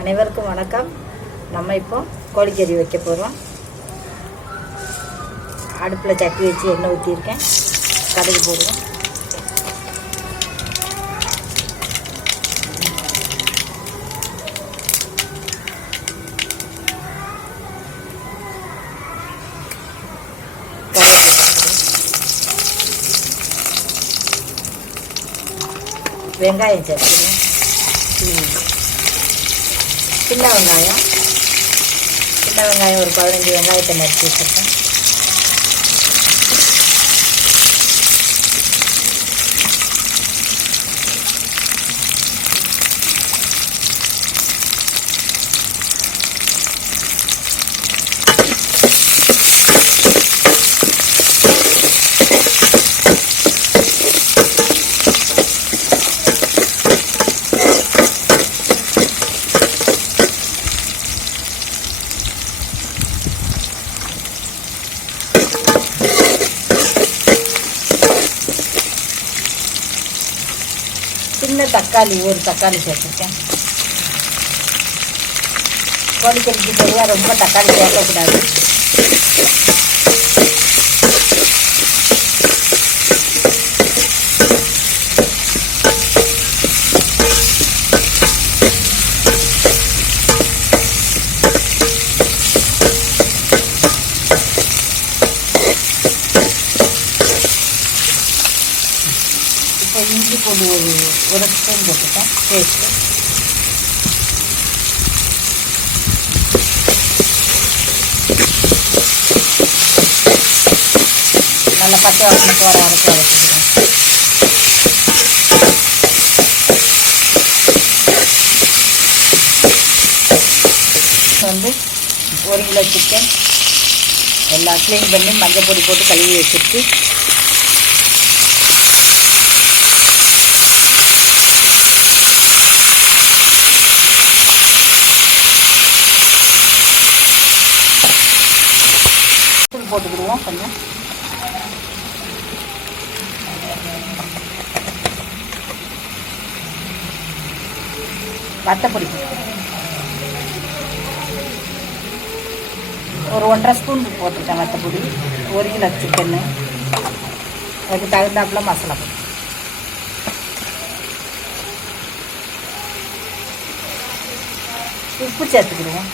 அனைவருக்கும் வணக்கம். நம்ம இப்போ கோழிக்கறி வைக்க போகிறோம். அடுப்பில் சட்டி வச்சு எண்ணெய் ஊற்றிருக்கேன். கடுகு போடுவோம். வெங்காயம் சேர்த்துக்கணும். சின்ன வெங்காயம் ஒரு 15 வெங்காயத்தை நறுக்கி வச்சுருக்கேன். சின்ன தக்காளி ஒரு தக்காளி சேர்த்துருக்கேன். கோழிக்கறிக்கு பொதுவாக ரொம்ப தக்காளி சேர்க்கக்கூடாது. இப்போ இஞ்சி பூண்டு ஒரு ஸ்பூன் போட்டுட்டேன். பேஸ்ட்டு நல்லா பச்சை வாசனை போகிற வரைக்கும் வச்சுக்கிறேன். வந்து 1 கிலோ சிக்கன் எல்லாம் க்ளீன் பண்ணி மஞ்சள் பொடி போட்டு கழுவி வச்சுட்டு போட்டுக்கிடுவோம். கொஞ்சம் வத்தப்பொடி ஒரு 1.5 ஸ்பூன் போட்டுருக்கேன். வத்தப்பொடி 1 கிலோ சிக்கன்னு அதுக்கு தகுந்தாப்புல மசாலா பொடி. உப்பு சேர்த்துக்கிடுவோம்.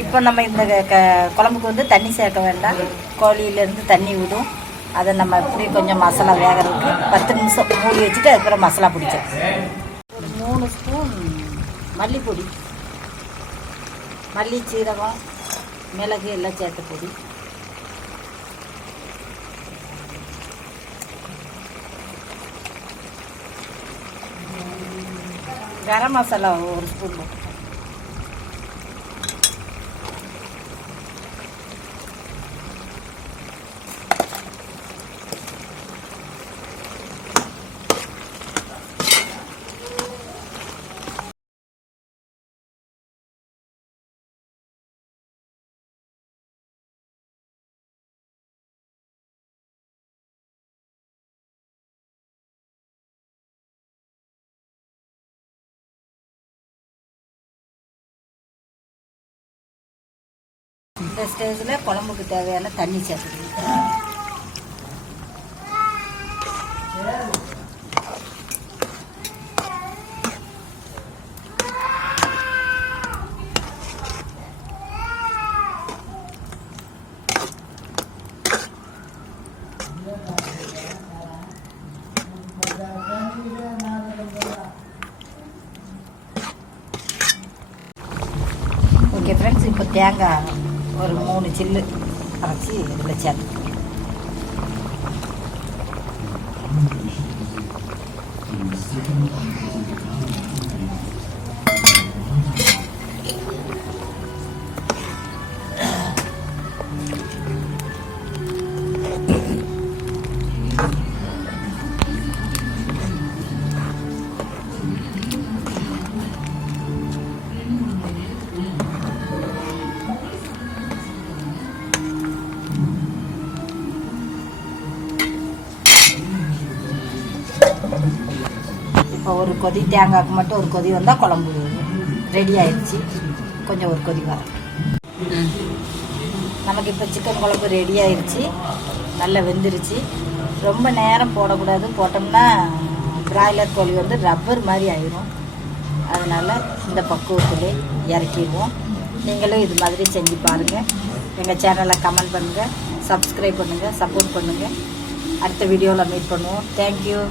இப்போ நம்ம இந்த குழம்புக்கு வந்து தண்ணி சேர்க்க வேண்டாம். கோழியிலேருந்து தண்ணி விடும். அதை நம்ம இப்படி கொஞ்சம் மசாலா வேகிறதுக்கு 10 நிமிஷம் மூடி வச்சுட்டு அதுக்கப்புறம் மசாலா பிடிச்சோம். ஒரு 3 ஸ்பூன் மல்லிப்பொடி, மல்லி, சீரகம், மிளகு எல்லாம் சேர்த்த பொடி. கரம் மசாலா 1 ஸ்பூன் போட்டு. இந்த ஸ்டேஜில் குழம்புக்கு தேவையான தண்ணி சேர்த்துக்கணும். ஓகே ஃப்ரெண்ட்ஸ், இப்போ தேங்காய் ஒரு 3 சில்லு அரைச்சி இதில் சேர்த்து இப்போ ஒரு கொதி தேங்காய்க்கு மட்டும் ஒரு கொதி வந்தால் குழம்பு ரெடி ஆயிடுச்சு. கொஞ்சம் ஒரு கொதி வரும். நமக்கு இப்போ சிக்கன் குழம்பு ரெடி ஆயிடுச்சு. நல்லா வெந்துருச்சு. ரொம்ப நேரம் போடக்கூடாது, போட்டோம்னா பிராய்லர் கோழி வந்து ரப்பர் மாதிரி ஆயிரும். அதனால் இந்த பக்குவத்திலே இறக்கிடுவோம். நீங்களும் இது மாதிரி செஞ்சு பாருங்கள். எங்கள் சேனலை கமெண்ட் பண்ணுங்கள், சப்ஸ்கிரைப் பண்ணுங்கள், சப்போர்ட் பண்ணுங்கள். அடுத்த வீடியோவில் மீட் பண்ணுவோம். தேங்க்யூ.